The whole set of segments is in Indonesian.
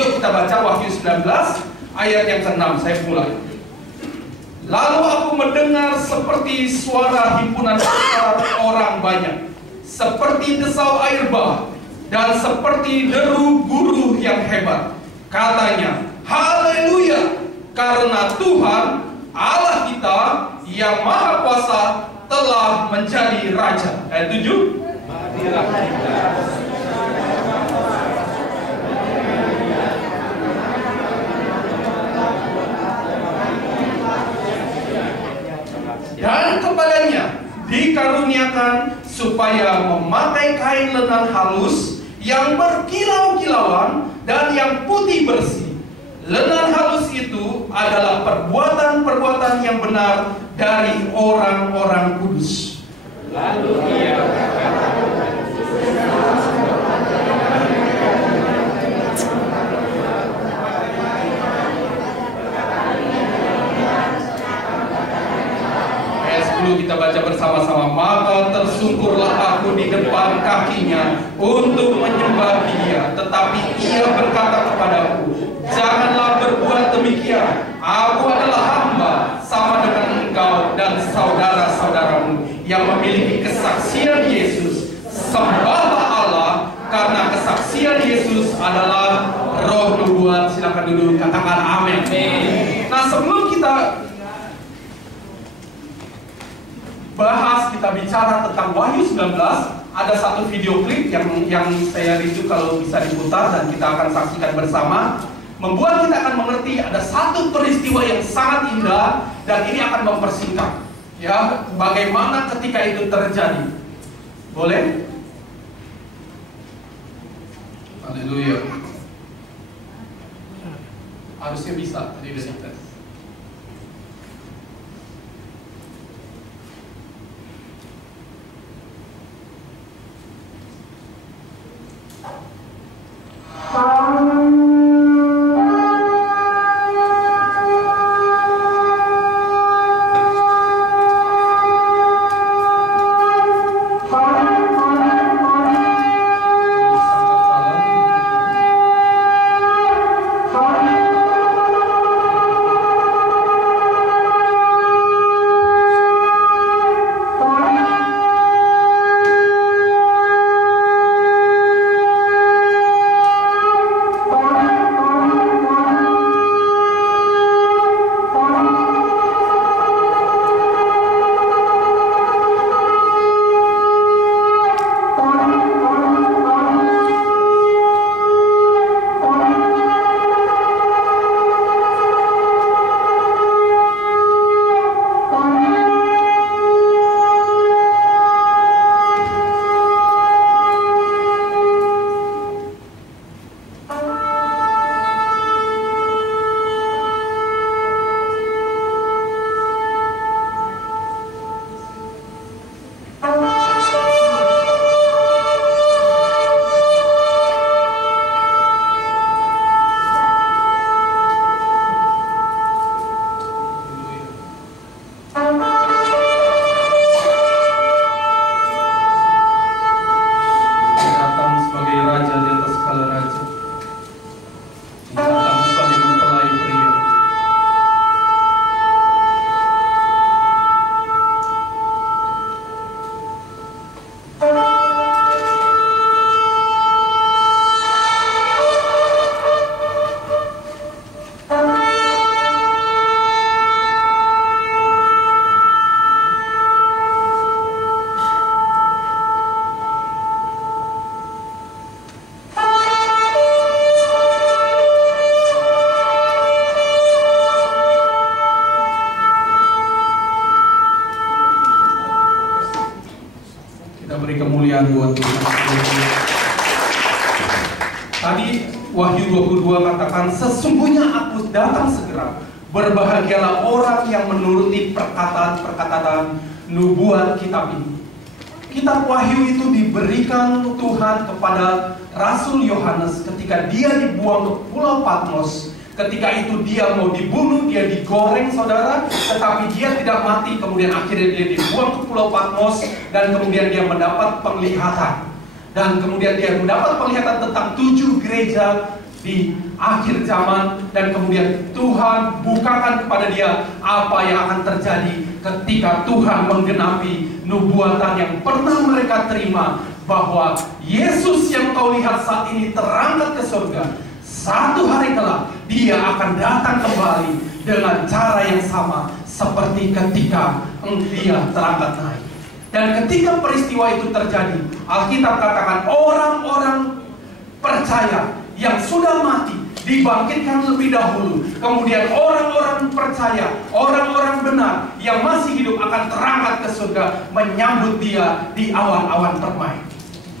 Yuk kita baca Wahyu 19 ayat yang ke-6. Saya mulai. Lalu aku mendengar seperti suara himpunan besar orang banyak, seperti desau air bah, dan seperti deru buruh yang hebat. Katanya, haleluya, karena Tuhan Allah kita yang Maha Kuasa telah menjadi Raja. Ayat 7. Dan kepadanya dikaruniakan supaya memakai kain lenan halus yang berkilau-kilauan dan yang putih bersih. Lenan halus itu adalah perbuatan-perbuatan yang benar dari orang-orang kudus. Lalu dia kita baca bersama-sama. Maka tersungkurlah aku di depan kakinya untuk menyembah dia. Tetapi ia berkata kepadaku, janganlah berbuat demikian. Aku adalah hamba sama dengan engkau dan saudara-saudaramu yang memiliki kesaksian Yesus. Sembahlah Allah, karena kesaksian Yesus adalah roh nubuat. Silakan duduk, katakan amin. Nah, sebelum kita bahas, kita bicara tentang Wahyu 19, ada satu video klip yang saya rindu kalau bisa diputar dan kita akan saksikan bersama, membuat kita akan mengerti ada satu peristiwa yang sangat indah dan ini akan mempersingkat ya bagaimana ketika itu terjadi. Boleh? Haleluya. Harusnya bisa tadi udah dites. Buat Tuhan. Tadi Wahyu 22 katakan, sesungguhnya aku datang segera. Berbahagialah orang yang menuruti perkataan-perkataan nubuat kitab ini. Kitab Wahyu itu diberikan Tuhan kepada Rasul Yohanes ketika dia dibuang ke Pulau Patmos. Ketika itu dia mau dibunuh, dia digoreng saudara, tetapi dia tidak mati. Kemudian akhirnya dia dibuang ke Pulau Patmos dan kemudian dia mendapat penglihatan. Dan kemudian dia mendapat penglihatan tentang 7 gereja di akhir zaman, dan kemudian Tuhan bukakan kepada dia apa yang akan terjadi ketika Tuhan menggenapi nubuatan yang pernah mereka terima, bahwa Yesus yang kau lihat saat ini terangkat ke surga, satu hari kelak dia akan datang kembali dengan cara yang sama seperti ketika dia terangkat naik. Dan ketika peristiwa itu terjadi, Alkitab katakan orang-orang percaya yang sudah mati dibangkitkan lebih dahulu. Kemudian orang-orang percaya, orang-orang benar yang masih hidup akan terangkat ke surga menyambut dia di awan-awan permai.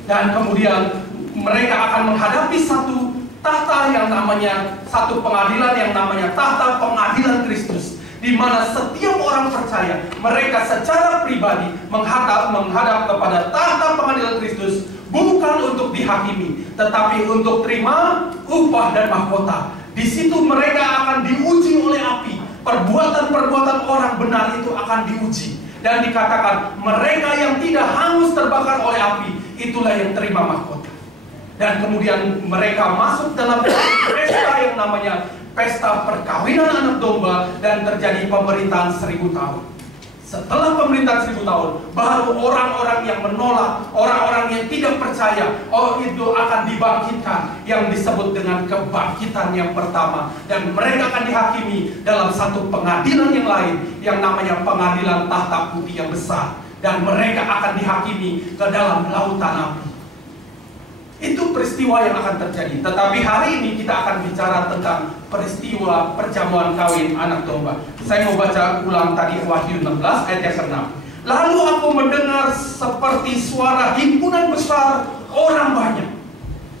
Dan kemudian mereka akan menghadapi satu tahta yang namanya, satu pengadilan yang namanya tahta pengadilan Kristus, di mana setiap orang percaya mereka secara pribadi menghadap kepada tahta pengadilan Kristus, bukan untuk dihakimi, tetapi untuk terima upah dan mahkota. Di situ mereka akan diuji oleh api. Perbuatan-perbuatan orang benar itu akan diuji, dan dikatakan mereka yang tidak hangus terbakar oleh api, itulah yang terima mahkota. Dan kemudian mereka masuk dalam pesta yang namanya pesta perkawinan anak domba, dan terjadi pemerintahan 1000 tahun. Setelah pemerintahan 1000 tahun, baru orang-orang yang menolak, orang-orang yang tidak percaya, itu akan dibangkitkan, yang disebut dengan kebangkitan yang pertama. Dan mereka akan dihakimi dalam satu pengadilan yang lain, yang namanya pengadilan tahta putih yang besar. Dan mereka akan dihakimi ke dalam lautan api. Itu peristiwa yang akan terjadi. Tetapi hari ini kita akan bicara tentang peristiwa perjamuan kawin anak domba. Saya mau baca ulang tadi Wahyu 16 ayat yang 6. Lalu aku mendengar seperti suara himpunan besar orang banyak,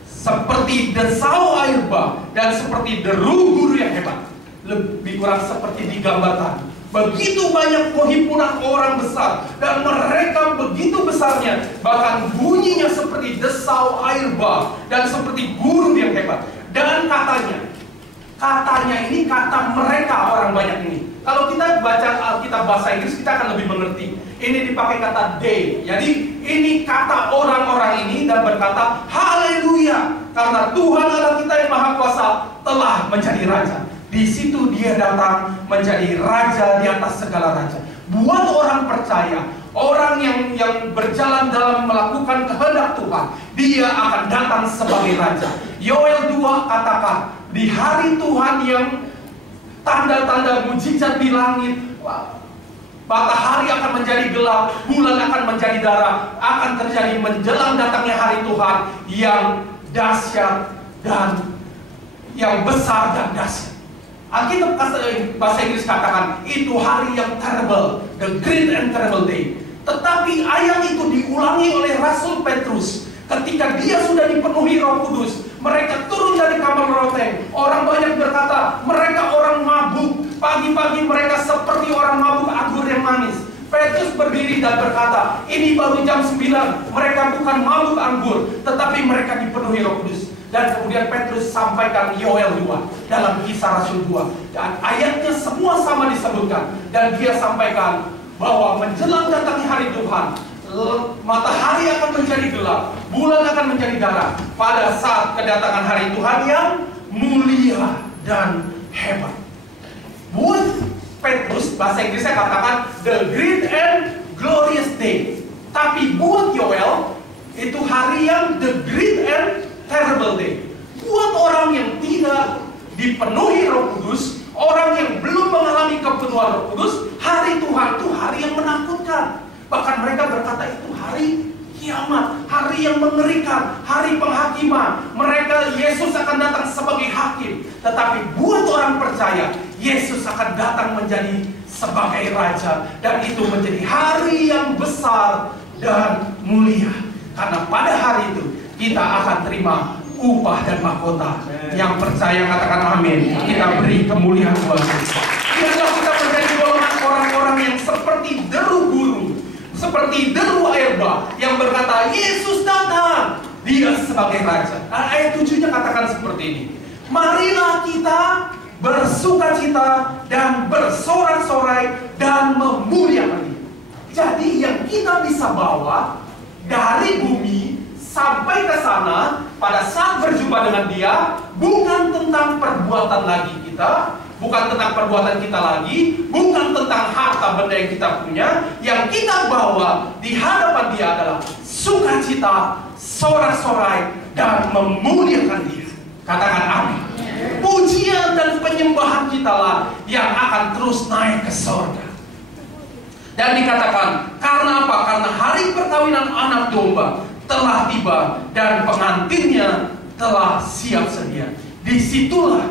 seperti desau air bah, dan seperti deru guru yang hebat. Lebih kurang seperti digambarkan. Begitu banyak himpunan orang besar, dan mereka begitu besarnya, bahkan bunyinya seperti desau air bah, dan seperti guru yang hebat. Dan katanya ini kata mereka orang banyak ini. Kalau kita baca Alkitab bahasa Inggris, kita akan lebih mengerti. Ini dipakai kata they. Jadi ini kata orang-orang ini, dan berkata haleluya, karena Tuhan Allah kita yang Maha Kuasa telah menjadi Raja. Di situ dia datang menjadi Raja di atas segala raja. Buat orang percaya, orang yang berjalan dalam melakukan kehendak Tuhan, dia akan datang sebagai Raja. Yoel 2 katakan, di hari Tuhan yang tanda-tanda mujizat di langit, matahari akan menjadi gelap, bulan akan menjadi darah, akan terjadi menjelang datangnya hari Tuhan yang dahsyat dan yang besar dan dahsyat. Alkitab bahasa Inggris katakan itu hari yang terrible, the great and terrible day. Tetapi ayat itu diulangi oleh Rasul Petrus ketika dia sudah dipenuhi Roh Kudus. Mereka turun dari kamar loteng. Orang banyak berkata mereka orang mabuk. Pagi-pagi mereka seperti orang mabuk anggur yang manis. Petrus berdiri dan berkata, ini baru jam 9. Mereka bukan mabuk anggur, tetapi mereka dipenuhi Roh Kudus. Dan kemudian Petrus sampaikan Yoel 2 dalam Kisah Rasul 2. Dan ayatnya semua sama disebutkan. Dan dia sampaikan bahwa menjelang datangnya hari Tuhan, matahari akan menjadi gelap, bulan akan menjadi darah, pada saat kedatangan hari Tuhan yang mulia dan hebat. Buat Petrus, bahasa Inggrisnya katakan the great and glorious day. Tapi buat Yoel, itu hari yang the great and terrible day. Buat orang yang tidak dipenuhi Roh Kudus, orang yang belum mengalami kepenuhan Roh Kudus, hari Tuhan itu hari yang menakutkan. Bahkan mereka berkata itu hari kiamat, hari yang mengerikan, hari penghakiman. Mereka, Yesus akan datang sebagai hakim. Tetapi buat orang percaya, Yesus akan datang menjadi sebagai Raja. Dan itu menjadi hari yang besar dan mulia. Karena pada hari itu kita akan terima upah dan mahkota. Yang percaya katakan amin. Kita beri kemuliaan Tuhan. Biarlah kita menjadi golongan orang-orang yang seperti deru guru, seperti deru air bah, yang berkata Yesus datang, dia sebagai Raja. Ayat 7-nya katakan seperti ini. Marilah kita bersukacita dan bersorak-sorai dan memuliakan Dia. Jadi yang kita bisa bawa dari bumi sampai ke sana pada saat berjumpa dengan dia, bukan tentang perbuatan lagi kita, bukan tentang perbuatan kita lagi, bukan tentang harta benda yang kita punya. Yang kita bawa di hadapan dia adalah sukacita, sorak-sorai, dan memuliakan dia. Katakan amin. Pujian dan penyembahan kita lah yang akan terus naik ke surga. Dan dikatakan, karena apa? Karena hari perkawinan anak domba telah tiba dan pengantinnya telah siap sedia. Disitulah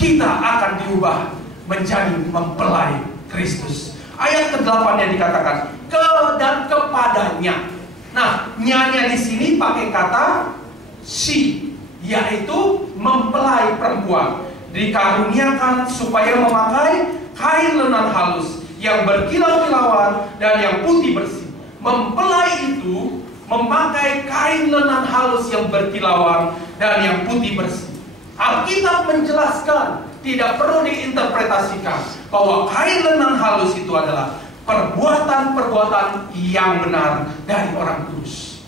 kita akan diubah menjadi mempelai Kristus. Ayat ke-8-nya dikatakan, dan kepadanya. Nah, nyanya di sini pakai kata si, yaitu mempelai perempuan, dikaruniakan supaya memakai kain lenan halus yang berkilau-kilauan dan yang putih bersih. Mempelai itu memakai kain lenan halus yang berkilauan dan yang putih bersih. Alkitab menjelaskan, tidak perlu diinterpretasikan, bahwa kain lenan halus itu adalah perbuatan-perbuatan yang benar dari orang kudus.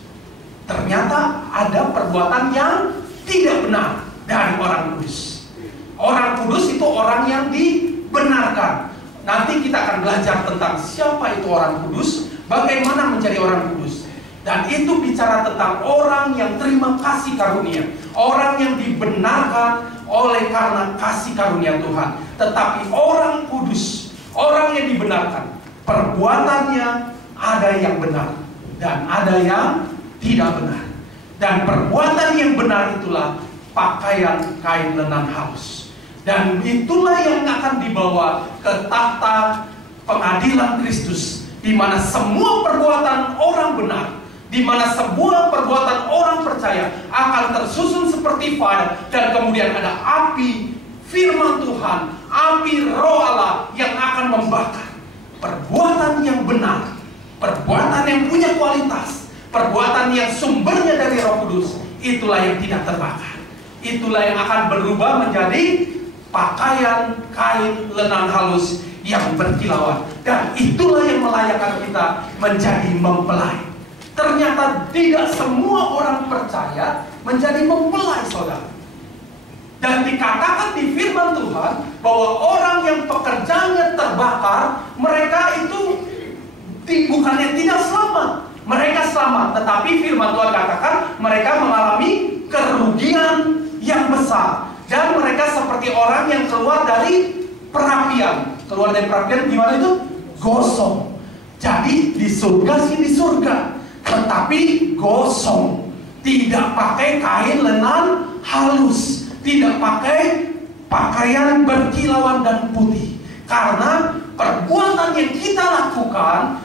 Ternyata ada perbuatan yang tidak benar dari orang kudus. Orang kudus itu orang yang dibenarkan. Nanti kita akan belajar tentang siapa itu orang kudus, bagaimana menjadi orang kudus. Dan itu bicara tentang orang yang terima kasih karunia, orang yang dibenarkan oleh karena kasih karunia Tuhan. Tetapi orang kudus, orang yang dibenarkan, perbuatannya ada yang benar dan ada yang tidak benar. Dan perbuatan yang benar itulah pakaian kain lenan halus. Dan itulah yang akan dibawa ke takhta pengadilan Kristus, di mana semua perbuatan orang benar, di mana sebuah perbuatan orang percaya akan tersusun seperti fire, dan kemudian ada api firman Tuhan, api Roh Allah yang akan membakar perbuatan yang benar, perbuatan yang punya kualitas, perbuatan yang sumbernya dari Roh Kudus. Itulah yang tidak terbakar. Itulah yang akan berubah menjadi pakaian kain lenan halus yang berkilauan. Dan itulah yang melayakkan kita menjadi mempelai. Ternyata tidak semua orang percaya menjadi mempelai, saudara. Dan dikatakan di firman Tuhan bahwa orang yang pekerjaannya terbakar, mereka itu bukannya tidak selamat, mereka selamat. Tetapi firman Tuhan katakan mereka mengalami kerugian yang besar. Dan mereka seperti orang yang keluar dari perapian. Keluar dari perapian gimana itu? Gosong. Jadi di surga sih di surga, tetapi gosong. Tidak pakai kain lenan halus, tidak pakai pakaian berkilauan dan putih. Karena perbuatan yang kita lakukan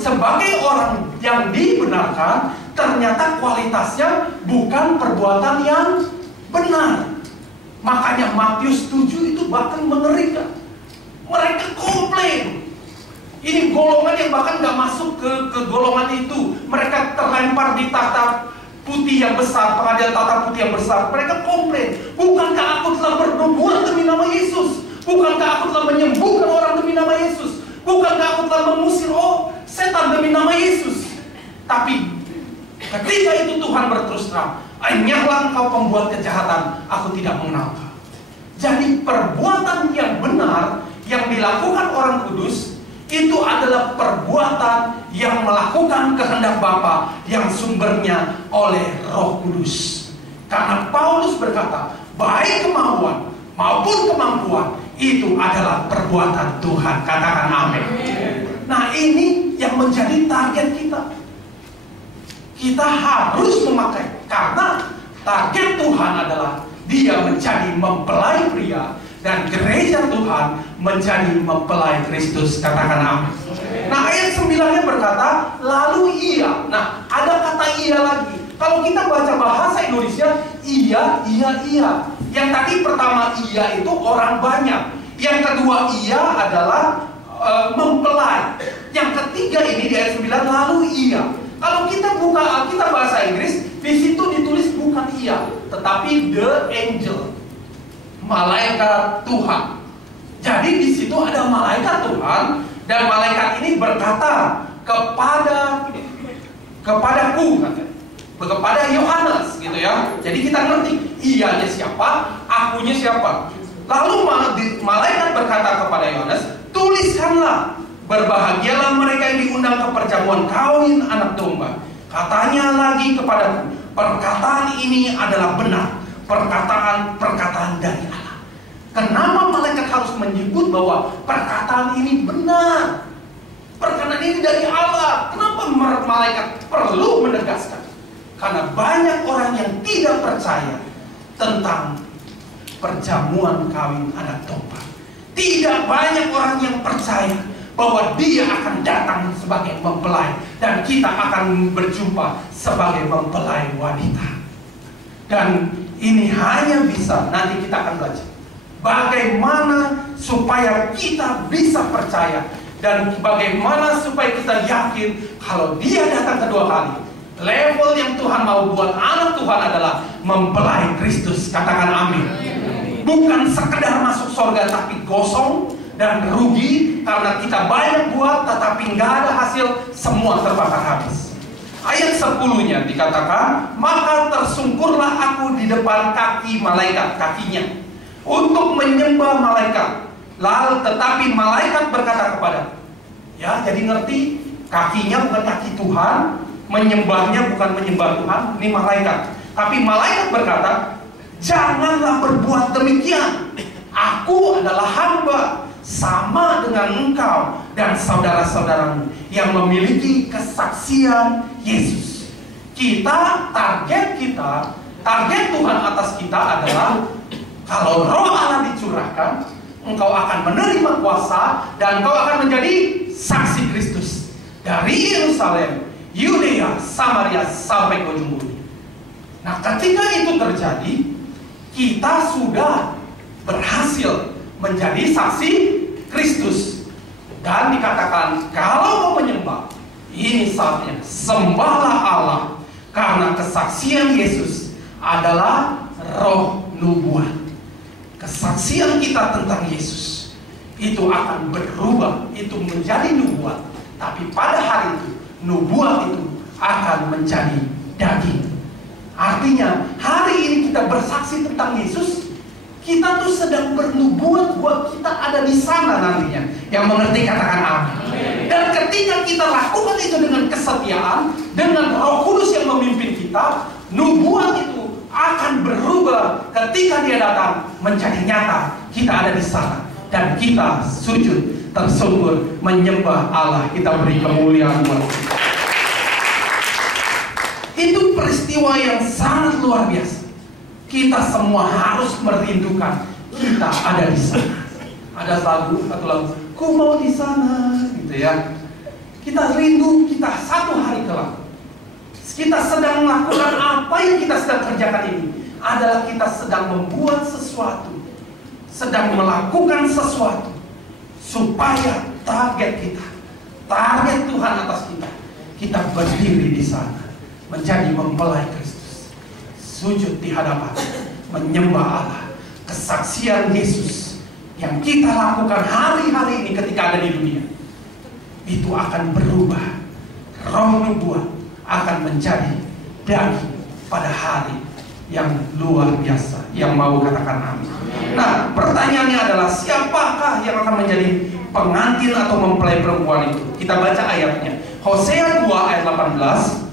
sebagai orang yang dibenarkan, ternyata kualitasnya bukan perbuatan yang benar. Makanya Matius 7 itu bahkan mengerikan. Mereka komplain. Ini golongan yang bahkan gak masuk ke golongan itu. Mereka terlempar di takhta putih yang besar, pengadilan takhta putih yang besar. Mereka komplain. Bukankah aku telah berbuat demi nama Yesus? Bukankah aku telah menyembuhkan orang demi nama Yesus? Bukankah aku telah mengusir setan demi nama Yesus? Tapi ketika itu Tuhan berterus terang, "Enyahlah engkau pembuat kejahatan, aku tidak mengenal kau." Jadi perbuatan yang benar yang dilakukan orang kudus itu adalah perbuatan yang melakukan kehendak Bapa yang sumbernya oleh Roh Kudus. Karena Paulus berkata, baik kemauan maupun kemampuan itu adalah perbuatan Tuhan. Katakan amin. Nah, ini yang menjadi target kita. Kita harus memakai, karena target Tuhan adalah dia menjadi mempelai pria dan gereja Tuhan menjadi mempelai Kristus. Katakan amin. Nah, ayat 9-nya berkata, lalu ia. Nah, ada kata ia lagi. Kalau kita baca bahasa Indonesia, iya. Yang tadi pertama iya itu orang banyak. Yang kedua iya adalah mempelai. Yang ketiga ini di ayat 9, lalu ia. Kalau kita buka Alkitab bahasa Inggris, di situ ditulis bukan ia, tetapi the angel, malaikat Tuhan. Jadi di situ ada malaikat Tuhan, dan malaikat ini berkata kepadaku, kepada Yohanes gitu ya. Jadi kita ngerti ianya siapa, akunya siapa. Lalu malaikat berkata kepada Yohanes, tuliskanlah, berbahagialah mereka yang diundang ke perjamuan kawin anak domba. Katanya lagi kepadaku, perkataan ini adalah benar, perkataan dari Allah. Kenapa malaikat harus menyebut bahwa perkataan ini benar? Perkataan ini dari Allah. Kenapa malaikat perlu menegaskan? Karena banyak orang yang tidak percaya tentang perjamuan kawin anak domba. Tidak banyak orang yang percaya bahwa dia akan datang sebagai mempelai dan kita akan berjumpa sebagai mempelai wanita. Dan ini hanya bisa, nanti kita akan belajar bagaimana supaya kita bisa percaya dan bagaimana supaya kita yakin kalau dia datang kedua kali. Level yang Tuhan mau buat anak Tuhan adalah mempelai Kristus. Katakan amin. Bukan sekedar masuk surga tapi gosong dan rugi karena kita banyak buat tetapi nggak ada hasil, semua terbakar habis. Ayat 10-nya dikatakan, maka tersungkurlah aku di depan kaki malaikat, kakinya, untuk menyembah malaikat. Lalu tetapi malaikat berkata kepada, ya jadi ngerti, kakinya bukan kaki Tuhan, menyembahnya bukan menyembah Tuhan, ini malaikat. Tapi malaikat berkata, janganlah berbuat demikian. Aku adalah hamba sama dengan engkau dan saudara-saudaramu yang memiliki kesaksian Yesus. Target Tuhan atas kita adalah kalau Roh Allah dicurahkan, engkau akan menerima kuasa dan engkau akan menjadi saksi Kristus dari Yerusalem, Yudea, Samaria sampai ke ujung bumi. Nah, ketika itu terjadi, kita sudah berhasil menjadi saksi Kristus. Dan dikatakan, kalau mau menyembah, ini saatnya, sembahlah Allah. Karena kesaksian Yesus adalah roh nubuat. Kesaksian kita tentang Yesus itu akan berubah, itu menjadi nubuat. Tapi pada hari itu, nubuat itu akan menjadi daging. Artinya hari ini kita bersaksi tentang Yesus, kita tuh sedang bernubuat buat kita ada di sana nantinya. Yang mengerti katakan amin. Dan ketika kita lakukan itu dengan kesetiaan, dengan Roh Kudus yang memimpin kita, nubuat itu akan berubah ketika dia datang menjadi nyata. Kita ada di sana dan kita sujud tersungkur menyembah Allah. Kita beri kemuliaan buat kita. Itu peristiwa yang sangat luar biasa. Kita semua harus merindukan kita ada di sana. Ada satu lagu, ku mau di sana, gitu ya. Kita rindu, kita satu hari kelak. Kita sedang melakukan apa yang kita sedang kerjakan ini adalah kita sedang membuat sesuatu, sedang melakukan sesuatu supaya target Tuhan atas kita berdiri di sana. Menjadi mempelai Kristus, sujud di hadapan, menyembah Allah. Kesaksian Yesus yang kita lakukan hari-hari ini ketika ada di dunia, itu akan berubah. Roh nubuat akan menjadi daging pada hari yang luar biasa. Yang mau katakan amin. Nah, pertanyaannya adalah siapakah yang akan menjadi pengantin atau mempelai perempuan itu? Kita baca ayatnya. Hosea 2 ayat 18.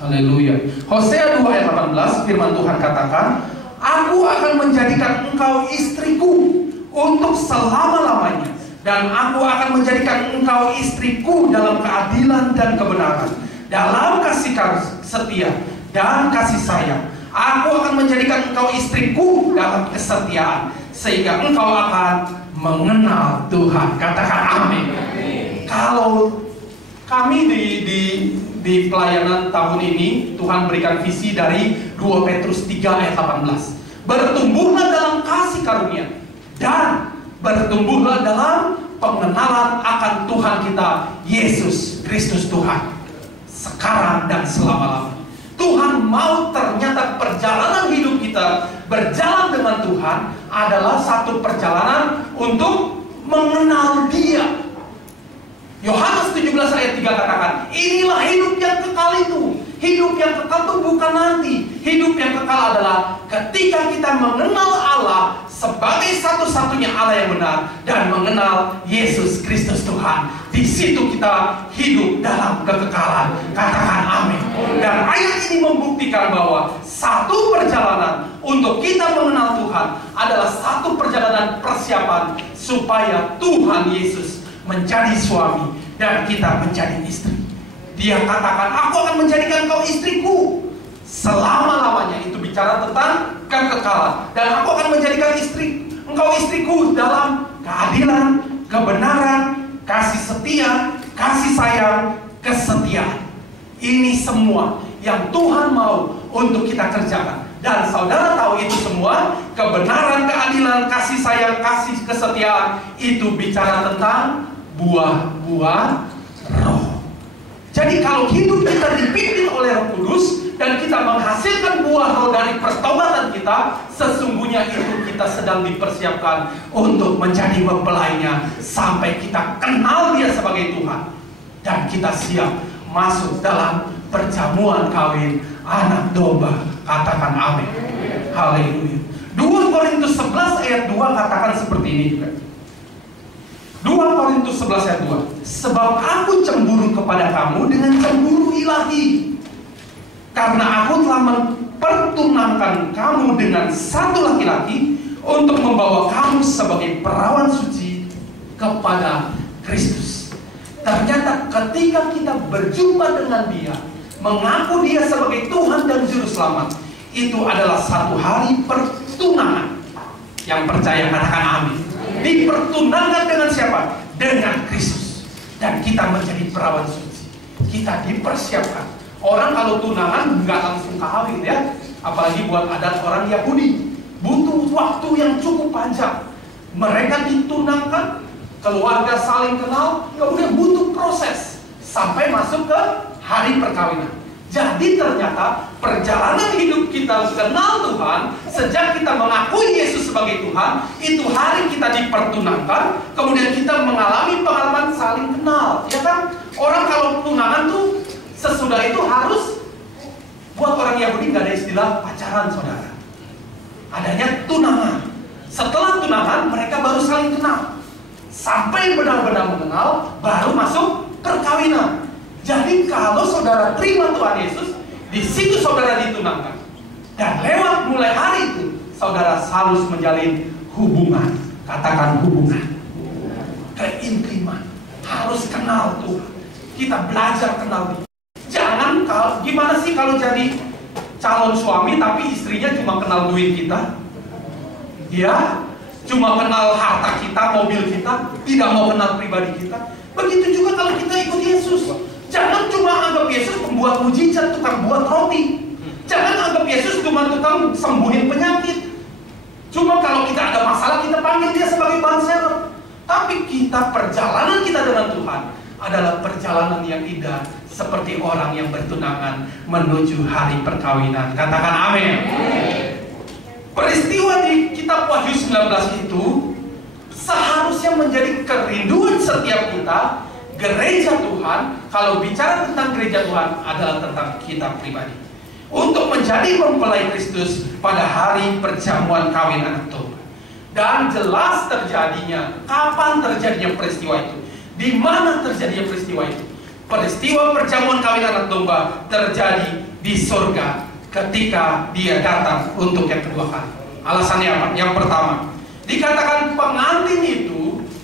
Haleluya. Hosea 2 ayat 18, firman Tuhan katakan, aku akan menjadikan engkau istriku untuk selama-lamanya, dan aku akan menjadikan engkau istriku dalam keadilan dan kebenaran, dalam kasih setia dan kasih sayang. Aku akan menjadikan engkau istriku dalam kesetiaan, sehingga engkau akan mengenal Tuhan. Katakan amin. Kalau kami di pelayanan tahun ini, Tuhan berikan visi dari 2 Petrus 3 ayat 18. Bertumbuhlah dalam kasih karunia dan bertumbuhlah dalam pengenalan akan Tuhan kita, Yesus Kristus Tuhan, sekarang dan selama-lamanya. Tuhan mau ternyata perjalanan hidup kita berjalan dengan Tuhan adalah satu perjalanan untuk mengenal Dia. Yohanes 17 ayat 3 katakan, inilah hidup yang kekal itu, Hidup yang kekal itu bukan nanti. Hidup yang kekal adalah ketika kita mengenal Allah sebagai satu-satunya Allah yang benar dan mengenal Yesus Kristus Tuhan. Di situ kita hidup dalam kekekalan. Katakan amin. Dan ayat ini membuktikan bahwa satu perjalanan untuk kita mengenal Tuhan adalah satu perjalanan persiapan supaya Tuhan Yesus menjadi suami dan kita menjadi istri. Dia katakan, aku akan menjadikan kau istriku selama-lamanya. Itu bicara tentang kekekalan. Dan aku akan menjadikan engkau istriku dalam keadilan, kebenaran, kasih setia, kasih sayang, kesetiaan. Ini semua yang Tuhan mau untuk kita kerjakan. Dan saudara tahu itu semua, kebenaran, keadilan, kasih sayang, kasih kesetiaan, itu bicara tentang buah-buah roh. Jadi kalau hidup kita dipimpin oleh Roh Kudus dan kita menghasilkan buah roh dari pertobatan kita, sesungguhnya itu kita sedang dipersiapkan untuk menjadi mempelainya sampai kita kenal Dia sebagai Tuhan dan kita siap masuk dalam perjamuan kawin anak domba. Katakan amin. Haleluya. 2 Korintus 11 ayat 2 katakan seperti ini juga. 2 Korintus 11 ayat 2. Sebab aku cemburu kepada kamu dengan cemburu ilahi, karena aku telah mempertunangkan kamu dengan satu laki-laki untuk membawa kamu sebagai perawan suci kepada Kristus. Ternyata ketika kita berjumpa dengan Dia, mengaku Dia sebagai Tuhan dan Juru Selamat, itu adalah satu hari pertunangan. Yang percaya katakan amin. Dipertunangkan dengan siapa? Dengan Kristus. Dan kita menjadi perawan suci. Kita dipersiapkan. Orang kalau tunangan nggak langsung kawin ya. Apalagi buat adat orang Yahudi, butuh waktu yang cukup panjang. Mereka ditunangkan, keluarga saling kenal, kemudian butuh proses sampai masuk ke hari perkawinan. Jadi ternyata perjalanan hidup kita kenal Tuhan, sejak kita mengakui Yesus sebagai Tuhan, itu hari kita dipertunangkan, kemudian kita mengalami pengalaman saling kenal. Ya kan? Orang kalau tunangan tuh sesudah itu harus, buat orang Yahudi nggak ada istilah pacaran, saudara. Adanya tunangan. Setelah tunangan mereka baru saling kenal. Sampai benar-benar mengenal, baru masuk perkawinan. Jadi kalau saudara terima Tuhan Yesus, di situ saudara ditunangkan. Dan lewat mulai hari itu, saudara harus menjalin hubungan. Katakan hubungan. Keintiman. Harus kenal Tuhan. Kita belajar kenal Dia. Jangan, gimana sih kalau jadi calon suami tapi istrinya cuma kenal duit kita? Ya, cuma kenal harta kita, mobil kita, tidak mau kenal pribadi kita. Begitu juga kalau kita ikut Yesus. Jangan cuma anggap Yesus pembuat mujizat, tukang buat roti. Jangan anggap Yesus cuma tukang sembuhin penyakit. Cuma kalau kita ada masalah, kita panggil Dia sebagai banser. Tapi perjalanan kita dengan Tuhan adalah perjalanan yang indah, seperti orang yang bertunangan menuju hari perkawinan. Katakan amin. Peristiwa di kitab Wahyu 19 itu seharusnya menjadi kerinduan setiap kita. Gereja Tuhan, kalau bicara tentang gereja Tuhan, adalah tentang kita pribadi. Untuk menjadi mempelai Kristus pada hari perjamuan kawin anak domba. Dan jelas terjadinya, kapan terjadinya peristiwa itu? Di mana terjadinya peristiwa itu? Peristiwa perjamuan kawin anak domba terjadi di surga ketika Dia datang untuk yang kedua kali. Alasannya apa? Yang pertama, dikatakan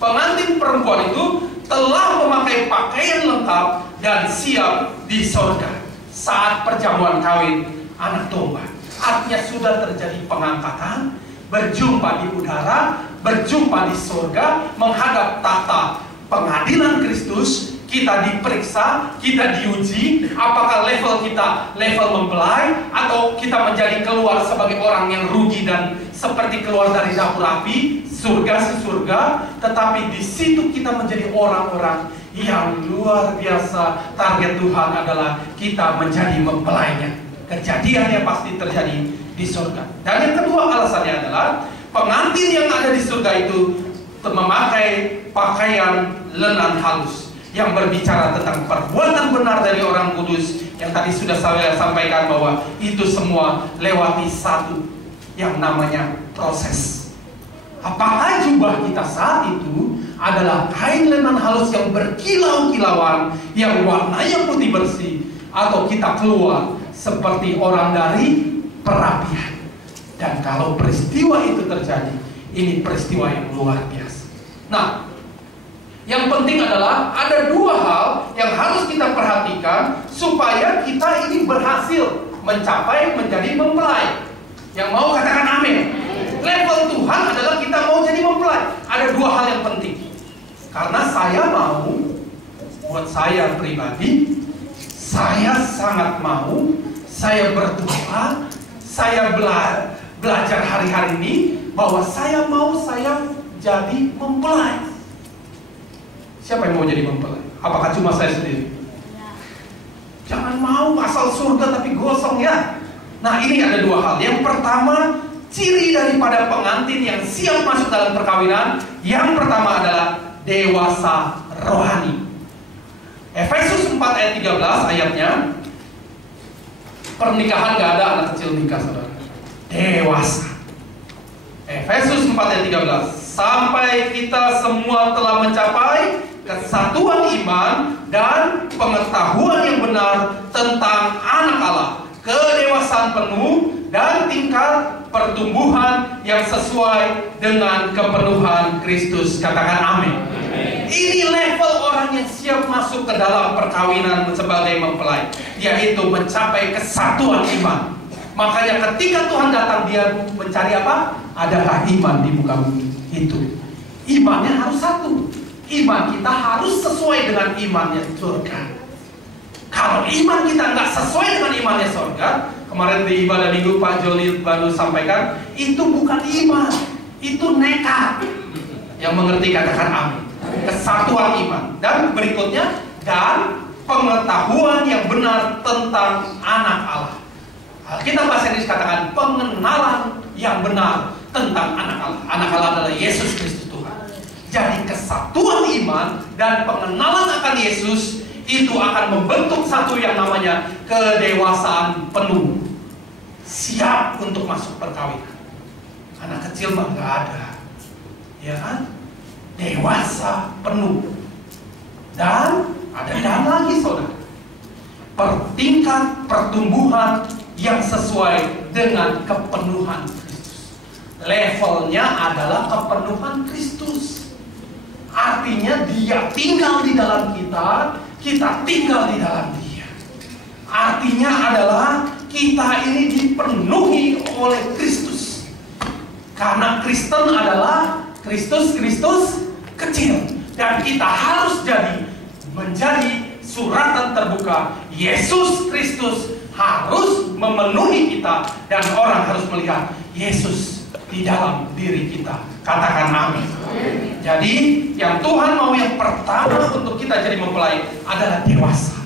pengantin perempuan itu telah memakai pakaian lengkap dan siap di surga saat perjamuan kawin anak domba. Artinya sudah terjadi pengangkatan, berjumpa di udara, berjumpa di surga, menghadap tahta pengadilan Kristus. Kita diperiksa, kita diuji, apakah level kita level mempelai atau kita menjadi keluar sebagai orang yang rugi dan seperti keluar dari dapur api, surga sesurga. Tetapi di situ kita menjadi orang-orang yang luar biasa. Target Tuhan adalah kita menjadi mempelainya. Kejadian yang pasti terjadi di surga. Dan yang kedua alasannya adalah pengantin yang ada di surga itu memakai pakaian lenan halus, yang berbicara tentang perbuatan benar dari orang kudus, yang tadi sudah saya sampaikan bahwa itu semua lewati satu yang namanya proses. Apakah jubah kita saat itu adalah kain lenan halus yang berkilau-kilauan, yang warnanya putih bersih, atau kita keluar seperti orang dari perapian? Dan kalau peristiwa itu terjadi, ini peristiwa yang luar biasa. Nah, yang penting adalah ada dua hal yang harus kita perhatikan supaya kita ini berhasil mencapai menjadi mempelai. Yang mau katakan amin. Level Tuhan adalah kita mau jadi mempelai. Ada dua hal yang penting. Karena saya mau, buat saya pribadi, saya sangat mau, saya berdoa, saya belajar hari-hari ini bahwa saya mau jadi mempelai. Siapa yang mau jadi mempelai? Apakah cuma saya sendiri? Jangan mau asal surga tapi gosong ya. Nah, ini ada dua hal. Yang pertama, ciri daripada pengantin yang siap masuk dalam perkawinan, yang pertama adalah dewasa rohani. Efesus 4 ayat 13 ayatnya, pernikahan gak ada anak kecil nikah, saudara. Dewasa. Efesus 4 ayat 13, sampai kita semua telah mencapai kesatuan iman dan pengetahuan yang benar tentang anak Allah, kedewasaan penuh dan tingkat pertumbuhan yang sesuai dengan kepenuhan Kristus. Katakan amin. Ini level orang yang siap masuk ke dalam perkawinan sebagai mempelai, yaitu mencapai kesatuan iman. Makanya ketika Tuhan datang, dia mencari apa? Adalah iman di muka bumi. Itu imannya harus satu. Iman kita harus sesuai dengan imannya surga. Kalau iman kita nggak sesuai dengan imannya surga, kemarin di ibadah minggu Pak Joli baru sampaikan, itu bukan iman, itu nekat. Yang mengerti katakan amin. Kesatuan iman. Dan berikutnya, dan pengetahuan yang benar tentang anak Allah. Kita bahasa Inggris katakan pengenalan yang benar tentang anak Allah. Anak Allah adalah Yesus Kristus Tuhan. Jadi kesatuan iman dan pengenalan akan Yesus itu akan membentuk satu yang namanya kedewasaan penuh. Siap untuk masuk perkawinan. Anak kecil mah nggak ada, ya kan? Dewasa penuh. Dan ada lagi saudara, tingkat pertumbuhan yang sesuai dengan kepenuhan Kristus. Levelnya adalah kepenuhan Kristus. Artinya dia tinggal di dalam kita, kita tinggal di dalam dia. Artinya adalah kita ini dipenuhi oleh Kristus. Karena Kristen adalah Kristus kecil. Dan kita harus menjadi suratan terbuka. Yesus Kristus harus memenuhi kita. Dan orang harus melihat Yesus di dalam diri kita. Katakan amin. Jadi yang Tuhan mau yang pertama untuk kita jadi mempelai adalah dewasa.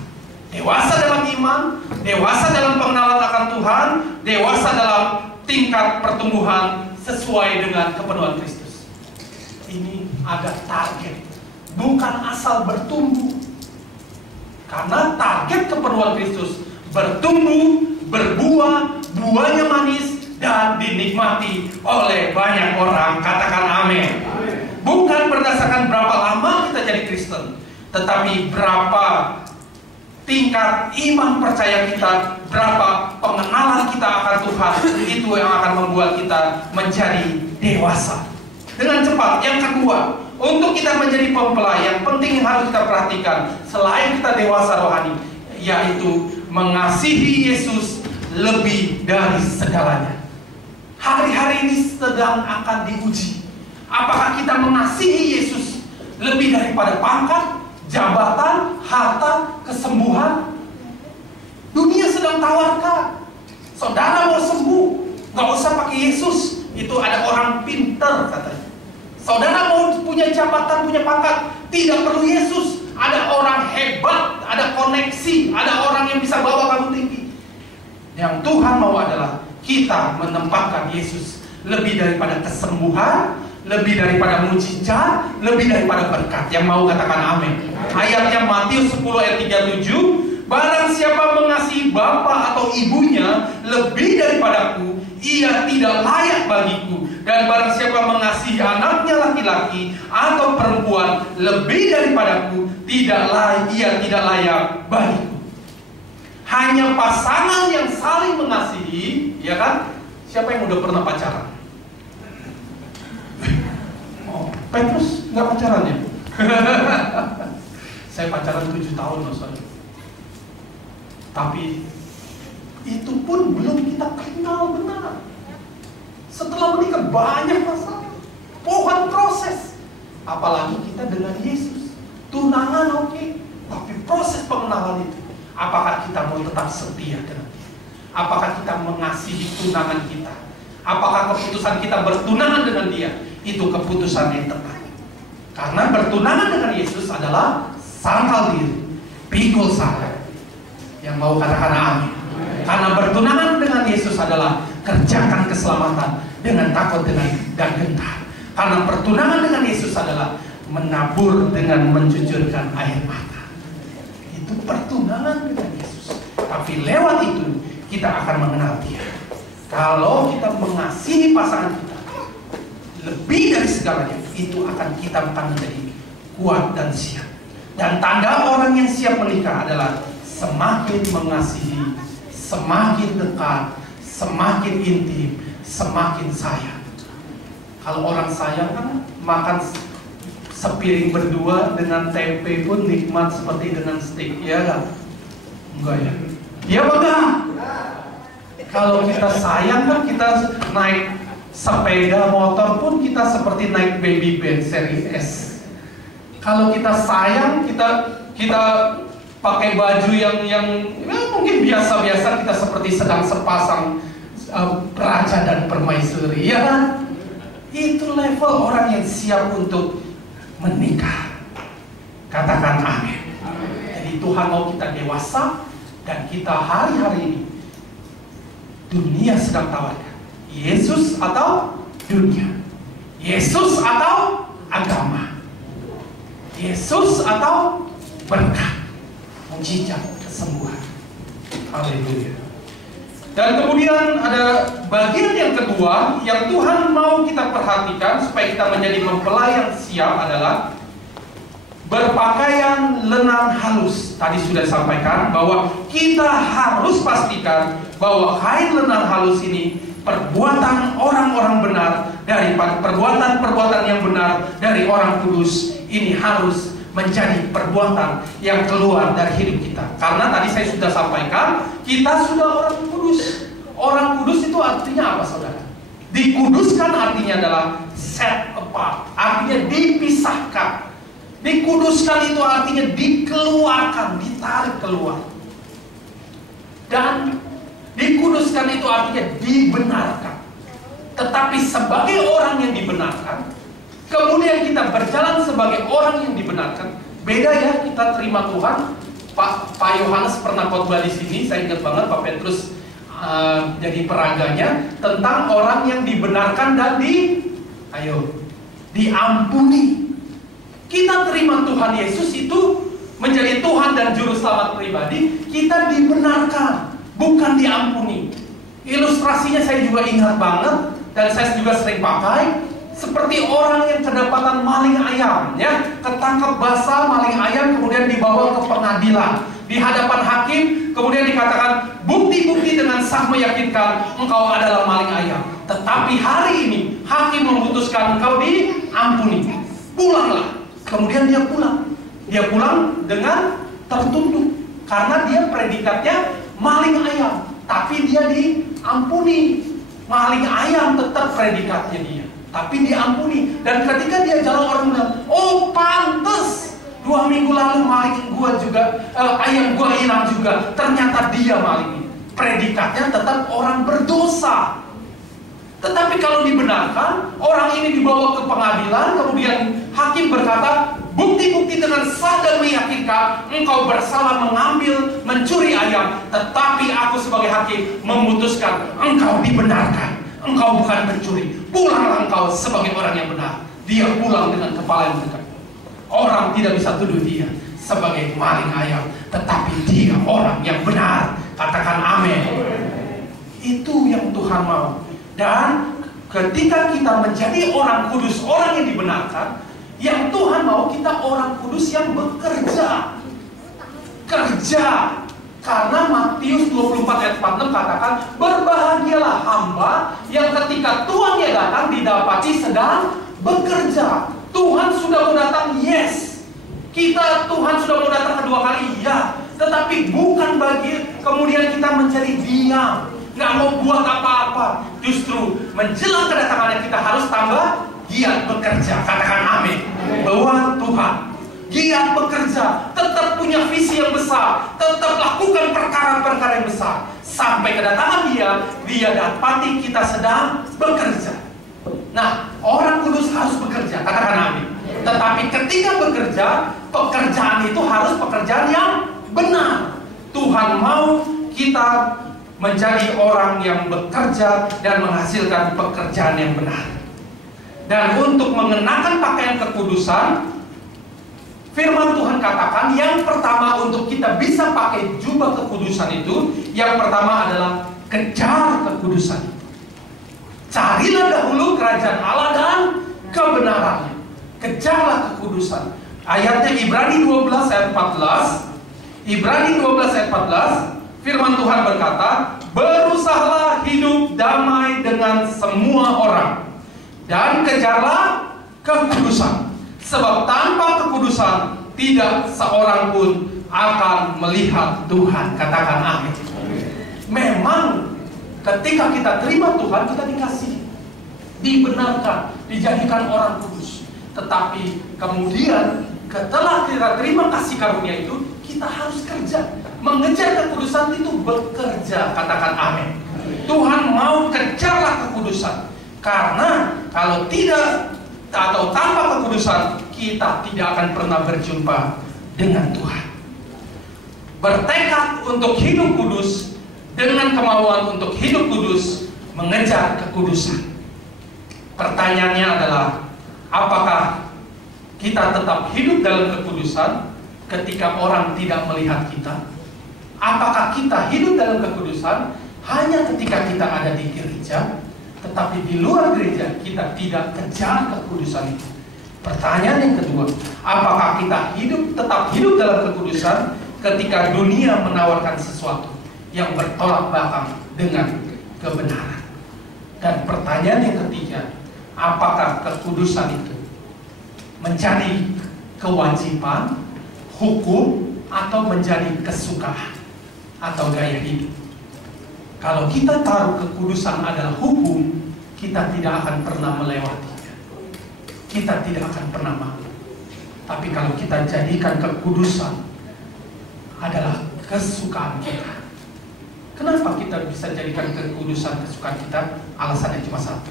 Dewasa dalam iman, dewasa dalam pengenalan akan Tuhan, dewasa dalam tingkat pertumbuhan sesuai dengan kepenuhan Kristus. Ini ada target, bukan asal bertumbuh. Karena target kepenuhan Kristus bertumbuh, berbuah, buahnya manis dan dinikmati oleh banyak orang. Katakan amin. Bukan berdasarkan berapa lama kita jadi Kristen, tetapi berapa tingkat iman percaya kita, berapa pengenalan kita akan Tuhan, itu yang akan membuat kita menjadi dewasa dengan cepat. Yang kedua, untuk kita menjadi mempelai, yang penting yang harus kita perhatikan selain kita dewasa rohani, yaitu mengasihi Yesus lebih dari segalanya. Hari-hari ini sedang akan diuji. Apakah kita mengasihi Yesus lebih daripada pangkat, jabatan, harta, kesembuhan? Dunia sedang tawarkan, saudara mau sembuh, gak usah pakai Yesus. Itu ada orang pintar katanya. Saudara mau punya jabatan, punya pangkat, tidak perlu Yesus. Ada orang hebat, ada koneksi, ada orang yang bisa bawa kamu tinggi. Yang Tuhan mau adalah kita menempatkan Yesus lebih daripada kesembuhan, lebih daripada mujizat, lebih daripada berkat. Yang mau katakan amin. Ayatnya Matius 10 ayat 37, barang siapa mengasihi bapa atau ibunya lebih daripadaku, ia tidak layak bagiku. Dan barang siapa mengasihi anaknya laki-laki atau perempuan lebih daripadaku, ia tidak layak bagiku. Hanya pasangan yang saling mengasihi, ya kan? Siapa yang udah pernah pacaran? Oh, Petrus nggak pacaran ya? Saya pacaran 7 tahun loh soalnya. Tapi itu pun belum kita kenal benar. Setelah menikah banyak masalah, pohon proses. Apalagi kita dengan Yesus. Tunangan oke, tapi proses pengenalan itu, apakah kita mau tetap setia dengan dia? Apakah kita mengasihi tunangan kita? Apakah keputusan kita bertunangan dengan dia itu keputusan yang tepat? Karena bertunangan dengan Yesus adalah sangkal diri, pikul saleh. Yang mau katakan amin. Karena bertunangan dengan Yesus adalah kerjakan keselamatan dengan takut dan gentar. Karena bertunangan dengan Yesus adalah menabur dengan mencucurkan air mata. Itu pertunangan dengan Yesus. Tapi lewat itu kita akan mengenal dia. Kalau kita mengasihi pasangan kita lebih dari segalanya, itu akan kita menjadi kuat dan siap. Dan tanda orang yang siap menikah adalah semakin mengasihi, semakin dekat, semakin intim, semakin sayang. Kalau orang sayang kan makan sepiring berdua dengan tempe pun nikmat seperti dengan steak, ya kan? Enggak ya? Iya enggak? Kalau kita sayang kan kita naik sepeda motor pun kita seperti naik baby band seri S. Kalau kita sayang kita pakai baju yang ya mungkin biasa-biasa, kita seperti sedang sepasang raja dan permaisuri, ya kan? Itu level orang yang siap untuk menikah. Katakan amin. Jadi Tuhan mau kita dewasa, dan kita hari-hari ini dunia sedang tawarkan Yesus atau dunia, Yesus atau agama, Yesus atau berkat, mujizat, kesembuhan. Haleluya. Dan kemudian ada bagian yang kedua yang Tuhan mau kita perhatikan supaya kita menjadi mempelai yang siap adalah berpakaian lenan halus. Tadi sudah disampaikan bahwa kita harus pastikan bahwa kain lenan halus ini perbuatan orang-orang benar, dari perbuatan-perbuatan yang benar dari orang kudus. Ini harus menjadi perbuatan yang keluar dari hidup kita. Karena tadi saya sudah sampaikan, kita sudah orang kudus. Orang kudus itu artinya apa, saudara? Dikuduskan artinya adalah set apart, artinya dipisahkan. Dikuduskan itu artinya dikeluarkan, ditarik keluar. Dan dikuduskan itu artinya dibenarkan. Tetapi sebagai orang yang dibenarkan, kemudian kita berjalan sebagai orang yang dibenarkan. Beda ya, kita terima Tuhan. Pak Yohanes pernah khotbah di sini, saya ingat banget Pak Petrus jadi peraganya tentang orang yang dibenarkan dan diampuni. Kita terima Tuhan Yesus itu menjadi Tuhan dan Juru Selamat pribadi, kita dibenarkan, bukan diampuni. Ilustrasinya saya juga ingat banget, dan saya juga sering pakai. Seperti orang yang kedapatan maling ayam, ya, ketangkap basah maling ayam, kemudian dibawa ke pengadilan, di hadapan hakim, kemudian dikatakan bukti-bukti dengan sah meyakinkan engkau adalah maling ayam. Tetapi hari ini hakim memutuskan engkau diampuni, pulanglah. Kemudian dia pulang dengan tertunduk karena dia predikatnya maling ayam, tapi dia diampuni. Maling ayam tetap predikatnya dia, tapi diampuni. Dan ketika dia jalan, orang bilang, oh pantes 2 minggu lalu maling gua juga, ayam gua hilang juga. Ternyata dia maling. Predikatnya tetap orang berdosa. Tetapi kalau dibenarkan, orang ini dibawa ke pengadilan, kemudian hakim berkata, bukti-bukti dengan sah dan meyakinkan engkau bersalah mencuri ayam. Tetapi aku sebagai hakim memutuskan engkau dibenarkan. engkau bukan pencuri, pulanglah engkau sebagai orang yang benar. Dia pulang dengan kepala yang tegak. Orang tidak bisa tuduh dia sebagai maling ayam, tetapi dia orang yang benar. Katakan amin. Itu yang Tuhan mau. Dan ketika kita menjadi orang kudus, orang yang dibenarkan, yang Tuhan mau kita orang kudus yang bekerja. Kerja. Karena Matius 24 ayat 46 katakan, berbahagialah hamba yang ketika tuannya datang didapati sedang bekerja. Tuhan sudah mau datang, yes. Tuhan sudah mau datang kedua kali, ya. Tetapi bukan bagi kemudian kita menjadi diam, nggak mau buat apa-apa. Justru menjelang kedatangannya kita harus tambah giat bekerja. Katakan amin. Bahwa Tuhan giat bekerja, tetap punya visi yang besar, tetap lakukan perkara-perkara yang besar. Sampai kedatangan dia dapati kita sedang bekerja. Nah, orang kudus harus bekerja, katakan amin. Tetapi ketika bekerja, pekerjaan itu harus pekerjaan yang benar. Tuhan mau kita menjadi orang yang bekerja dan menghasilkan pekerjaan yang benar. Dan untuk mengenakan pakaian kekudusan, firman Tuhan katakan yang pertama untuk kita bisa pakai jubah kekudusan itu, yang pertama adalah kejar kekudusan. Carilah dahulu kerajaan Allah dan kebenarannya. Kejarlah kekudusan. Ayatnya Ibrani 12 ayat 14. Ibrani 12 ayat 14, firman Tuhan berkata, berusahalah hidup damai dengan semua orang dan kejarlah kekudusan. Sebab tanpa kekudusan tidak seorang pun akan melihat Tuhan. Katakan amin. Memang ketika kita terima Tuhan, kita dikasih, dibenarkan, dijadikan orang kudus. Tetapi kemudian setelah kita terima kasih karunia itu, kita harus kerja. Mengejar kekudusan itu bekerja. Katakan amin. Tuhan mau kejarlah kekudusan. Karena kalau tidak atau tanpa kekudusan, kita tidak akan pernah berjumpa dengan Tuhan. Bertekad untuk hidup kudus dengan kemauan untuk hidup kudus, mengejar kekudusan. Pertanyaannya adalah, apakah kita tetap hidup dalam kekudusan ketika orang tidak melihat kita? Apakah kita hidup dalam kekudusan hanya ketika kita ada di gereja, tetapi di luar gereja kita tidak kejar kekudusan itu? Pertanyaan yang kedua, apakah kita tetap hidup dalam kekudusan ketika dunia menawarkan sesuatu yang bertolak belakang dengan kebenaran? Dan pertanyaan yang ketiga, apakah kekudusan itu menjadi kewajiban, hukum, atau menjadi kesukaan atau gaya hidup? Kalau kita taruh kekudusan adalah hukum, kita tidak akan pernah melewatinya. Kita tidak akan pernah malu. Tapi kalau kita jadikan kekudusan adalah kesukaan kita, kenapa kita bisa jadikan kekudusan kesukaan kita? Alasannya cuma satu,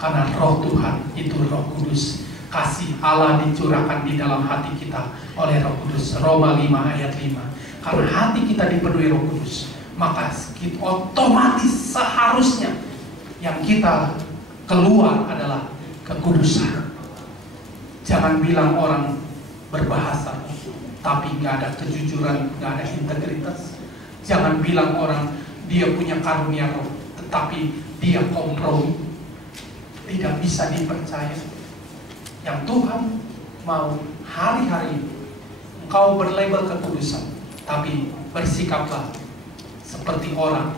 karena roh Tuhan itu roh kudus. Kasih Allah dicurahkan di dalam hati kita oleh Roh Kudus. Roma 5 ayat 5. Karena hati kita dipenuhi Roh Kudus, maka kita otomatis seharusnya yang kita keluar adalah kekudusan. Jangan bilang orang berbahasa tapi nggak ada kejujuran, nggak ada integritas. Jangan bilang orang dia punya karunia roh tetapi dia kompromi, tidak bisa dipercaya. Yang Tuhan mau hari-hari ini engkau berlabel kekudusan, tapi bersikaplah seperti orang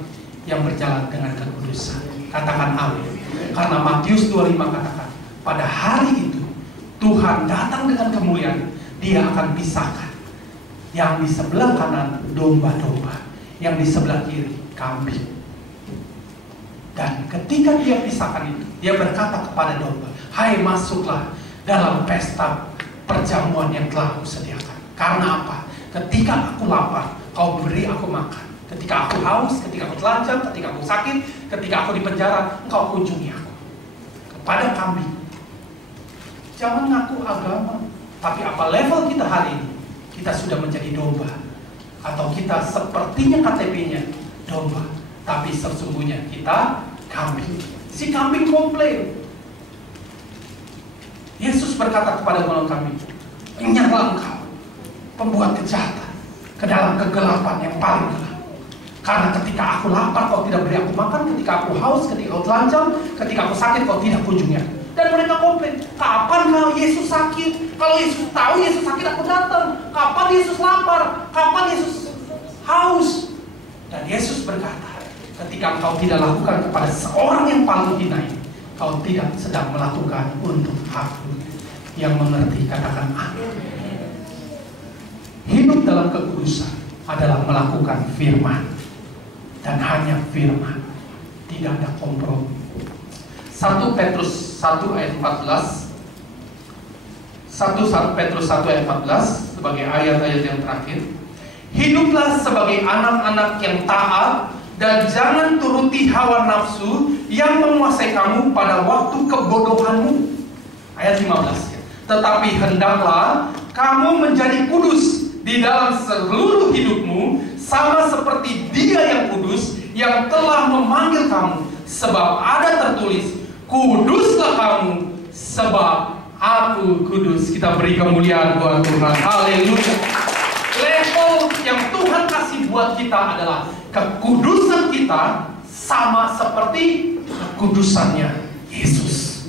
yang berjalan dengan kekudusan. Katakan amin. Karena Matius 25 katakan, pada hari itu Tuhan datang dengan kemuliaan. Dia akan pisahkan yang di sebelah kanan domba-domba, yang di sebelah kiri kambing. Dan ketika dia pisahkan itu, dia berkata kepada domba, hai masuklah dalam pesta perjamuan yang telah aku sediakan. Karena apa? Ketika aku lapar, kau beri aku makan. Ketika aku haus, ketika aku telanjang, ketika aku sakit, ketika aku di penjara, engkau kunjungi aku. Kepada kambing, jangan ngaku agama, tapi apa level kita hari ini? Kita sudah menjadi domba, atau kita sepertinya KTP-nya domba, tapi sesungguhnya kita kambing. Si kambing komplain. Yesus berkata kepada golongan kambing, "Enyahlah engkau, pembuat kejahatan, ke dalam kegelapan yang paling gelap. Karena ketika aku lapar kau tidak beri aku makan, ketika aku haus, ketika kau telanjang, ketika aku sakit kau tidak kunjungi aku." Dan mereka komplain, "Kapan kalau Yesus sakit? Kalau Yesus tahu Yesus sakit aku datang. Kapan Yesus lapar? Kapan Yesus haus?" Dan Yesus berkata, "Ketika kau tidak lakukan kepada seorang yang paling hina, kau tidak sedang melakukan untuk aku." Yang mengerti katakan amin. Hidup dalam kekudusan adalah melakukan firman, dan hanya firman, tidak ada kompromi. 1 Petrus 1 ayat 14, 1 Petrus 1 ayat 14 sebagai ayat-ayat yang terakhir. "Hiduplah sebagai anak-anak yang taat, dan jangan turuti hawa nafsu yang menguasai kamu pada waktu kebodohanmu." Ayat 15. "Tetapi hendaklah kamu menjadi kudus di dalam seluruh hidupmu, sama seperti Dia yang kudus, yang telah memanggil kamu. Sebab ada tertulis, kuduslah kamu, sebab aku kudus." Kita beri kemuliaan buat Tuhan. Haleluya. Level yang Tuhan kasih buat kita adalah kekudusan kita sama seperti kekudusannya Yesus.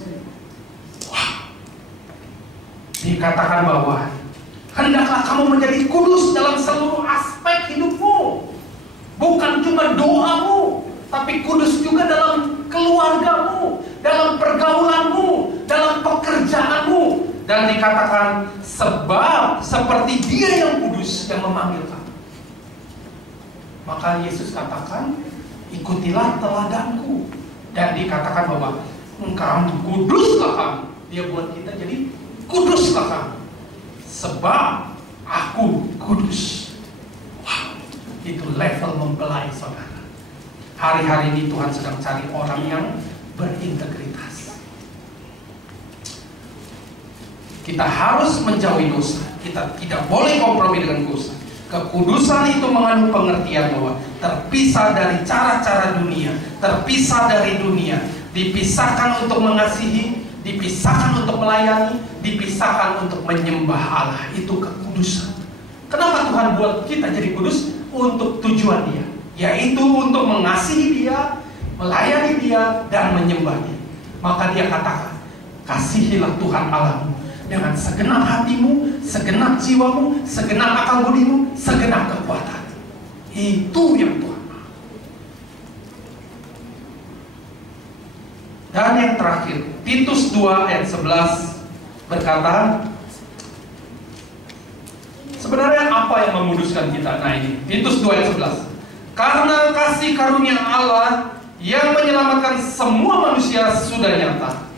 Dikatakan bahwa hendaklah kamu menjadi kudus dalam seluruh aspek hidupmu. Bukan cuma doamu, tapi kudus juga dalam keluargamu, dalam pergaulanmu, dalam pekerjaanmu. Dan dikatakan, sebab seperti Dia yang kudus yang memanggil kamu. Maka Yesus katakan, ikutilah teladanku. Dan dikatakan bahwa engkau kuduslah kamu. Dia buat kita jadi kuduslah kamu, sebab aku kudus. Wow, itu level mempelai saudara. Hari-hari ini Tuhan sedang cari orang yang berintegritas. Kita harus menjauhi dosa. Kita tidak boleh kompromi dengan dosa. Kekudusan itu mengandung pengertian bahwa terpisah dari cara-cara dunia, terpisah dari dunia, dipisahkan untuk mengasihi, dipisahkan untuk melayani, dipisahkan untuk menyembah Allah. Itu kekudusan. Kenapa Tuhan buat kita jadi kudus? Untuk tujuan Dia, yaitu untuk mengasihi Dia, melayani Dia, dan menyembah Dia. Maka Dia katakan, kasihilah Tuhan Allahmu dengan segenap hatimu, segenap jiwamu, segenap akal budimu, segenap kekuatan. Itu yang Tuhan. Dan yang terakhir, Titus 2 ayat 11 berkata, sebenarnya apa yang memuduskan kita? Nah ini, Titus 2 ayat 11. "Karena kasih karunia Allah yang menyelamatkan semua manusia sudah nyata.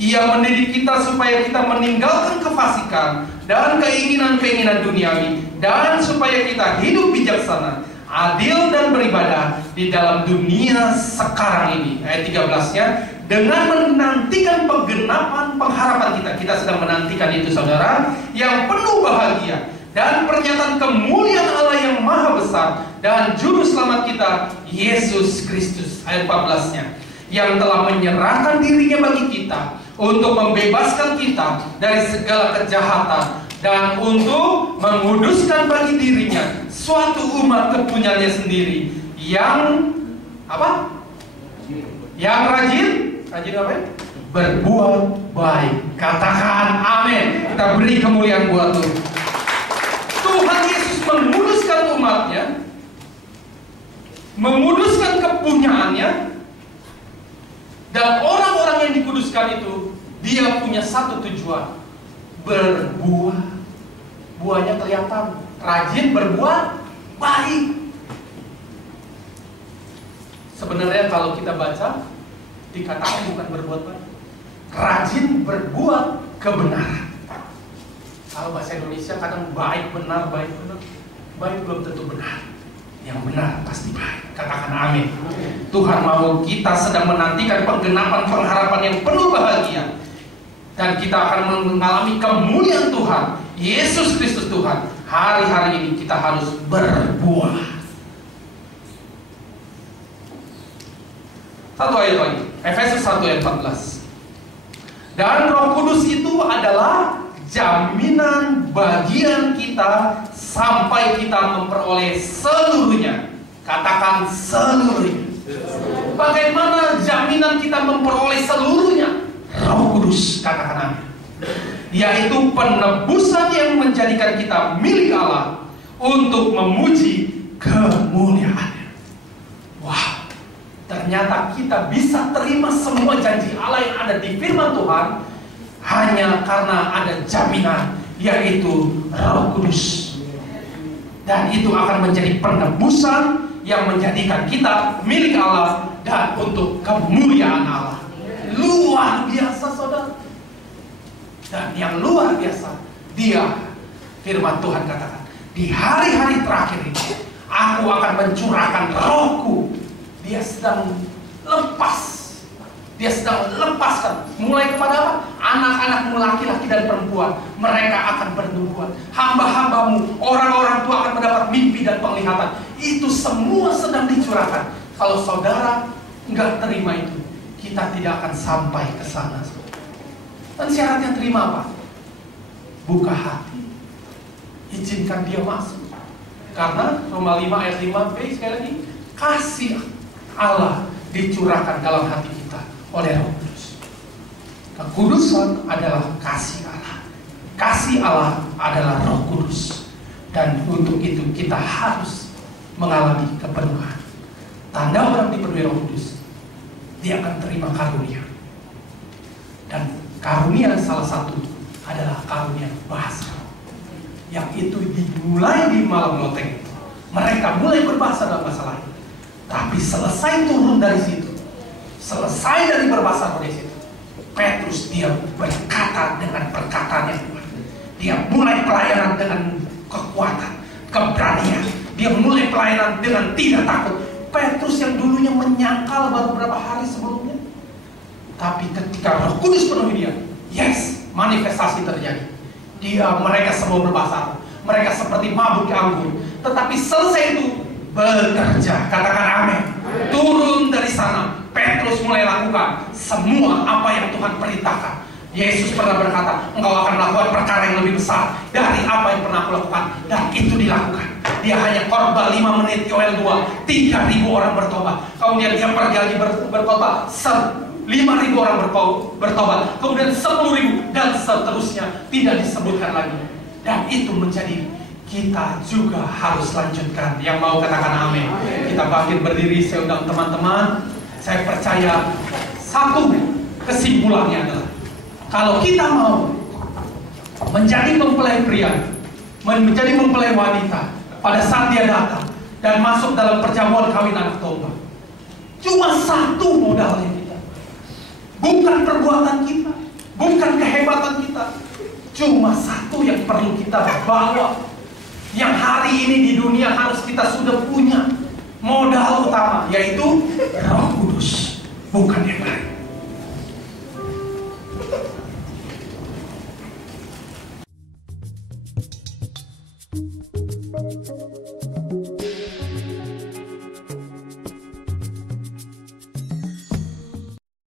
Ia mendidik kita supaya kita meninggalkan kefasikan dan keinginan-keinginan duniawi, dan supaya kita hidup bijaksana, adil dan beribadah di dalam dunia sekarang ini." Ayat 13-nya, "Dengan menantikan penggenapan pengharapan kita." Kita sedang menantikan itu saudara, "yang penuh bahagia dan pernyataan kemuliaan Allah yang maha besar dan juru selamat kita, Yesus Kristus." Ayat 14-nya, "Yang telah menyerahkan dirinya bagi kita untuk membebaskan kita dari segala kejahatan dan untuk menguduskan bagi dirinya suatu umat kepunyaannya sendiri yang apa? Yang rajin apa? Berbuat baik." Katakan amin. Kita beri kemuliaan buat Tuhan. Tuhan Yesus menguduskan umatnya, menguduskan kepunyaannya, dan orang-orang yang dikuduskan itu dia punya satu tujuan, berbuah. Buahnya kelihatan, rajin berbuat baik. Sebenarnya kalau kita baca, dikatakan bukan berbuat baik, rajin berbuat kebenaran. Kalau bahasa Indonesia kadang baik benar, baik benar. Baik belum tentu benar. Yang benar pasti baik. Katakan amin. Tuhan mau kita sedang menantikan penggenapan pengharapan yang penuh bahagia, dan kita akan mengalami kemuliaan Tuhan Yesus Kristus Tuhan. Hari-hari ini kita harus berbuah. Satu ayat lagi, Efesus 1 ayat 14. Dan Roh Kudus itu adalah jaminan bagian kita sampai kita memperoleh seluruhnya. Katakan seluruhnya. Bagaimana jaminan kita memperoleh seluruhnya? Roh Kudus, katakan amin. Yaitu penebusan yang menjadikan kita milik Allah untuk memuji kemuliaannya. Wah, ternyata kita bisa terima semua janji Allah yang ada di firman Tuhan hanya karena ada jaminan, yaitu Roh Kudus. Dan itu akan menjadi penebusan yang menjadikan kita milik Allah dan untuk kemuliaan Allah. Luar biasa, saudara. Dan yang luar biasa, dia, firman Tuhan katakan, di hari-hari terakhir ini aku akan mencurahkan Rohku. Dia sedang lepaskan mulai kepada apa? Anak-anakmu laki-laki dan perempuan, mereka akan bertumbuhan. Hamba-hambamu, orang-orang tua akan mendapat mimpi dan penglihatan. Itu semua sedang dicurahkan. Kalau saudara nggak terima itu, kita tidak akan sampai ke sana. Dan syaratnya terima apa? Buka hati, izinkan dia masuk. Karena Roma 5 ayat 5b sekali lagi, kasih Allah dicurahkan dalam hati kita oleh Roh Kudus. Kekudusan adalah kasih Allah. Kasih Allah adalah Roh Kudus. Dan untuk itu kita harus mengalami kepenuhan. Tanda orang dipenuhi Roh Kudus, dia akan terima karunia. Dan karunia salah satu adalah karunia bahasa, yang itu dimulai di malam loteng. Mereka mulai berbahasa dalam bahasa lain, tapi selesai turun dari situ, selesai dari berbahasa dari situ, Petrus dia berkata dengan perkataan yang kuat. Dia mulai pelayanan dengan kekuatan, keberanian. Dia mulai pelayanan dengan tidak takut. Petrus yang dulunya menyangkal baru beberapa hari sebelumnya, tapi ketika Roh Kudus penuhi dia, yes, manifestasi terjadi. Mereka semua berbahasa, mereka seperti mabuk anggur. Tetapi selesai itu bekerja, katakan amin. Turun dari sana, Petrus mulai lakukan semua apa yang Tuhan perintahkan. Yesus pernah berkata, engkau akan melakukan perkara yang lebih besar dari apa yang pernah aku lakukan. Dan itu dilakukan. Dia hanya khotbah 5 menit, Yoel 2, 3.000 orang bertobat. Kemudian dia pergi lagi berkhotbah, 5.000 orang bertobat, kemudian 10.000 dan seterusnya, tidak disebutkan lagi. Dan itu menjadi kita juga harus lanjutkan. Yang mau katakan amin. Kita bangkit berdiri, saya undang teman-teman. Saya percaya satu kesimpulannya adalah, kalau kita mau menjadi mempelai pria, menjadi mempelai wanita pada saat dia datang dan masuk dalam perjamuan kawin anak domba, cuma satu modalnya. Bukan perbuatan kita, bukan kehebatan kita, cuma satu yang perlu kita bawa, yang hari ini di dunia harus kita sudah punya. Modal utama yaitu Roh Kudus, bukan yang lain.